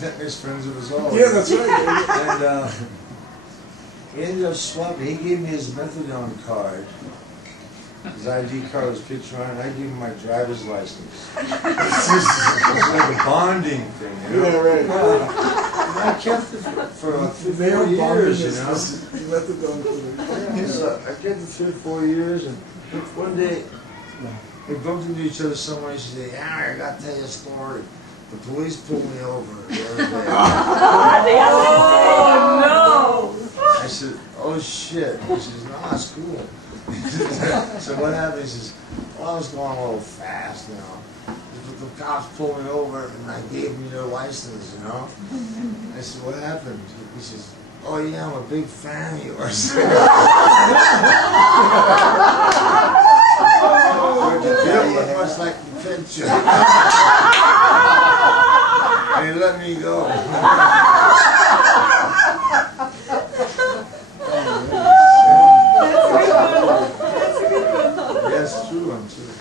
That makes friends of us all. Yeah, that's right. And he ended up swapping. He gave me his methadone card. His ID card was picture on it. I gave him my driver's license. It's like a bonding thing, you know? Yeah, right. I kept it for 4 years, you know? Methadone for So I kept it for 4 years, and one day we bumped into each other somewhere. She said, "Yeah, I got to tell you a story. The police pulled me over the other day." Oh no! I said, "Oh shit." He says, "No, it's cool." So what happened? He says, "Well, I was going a little fast, you know. The cops pulled me over and I gave them your license, you know." I said, "What happened?" He says, "Oh yeah, I'm a big fan of yours." Yeah, much like the picture. And he let me go. That's true, I'm true.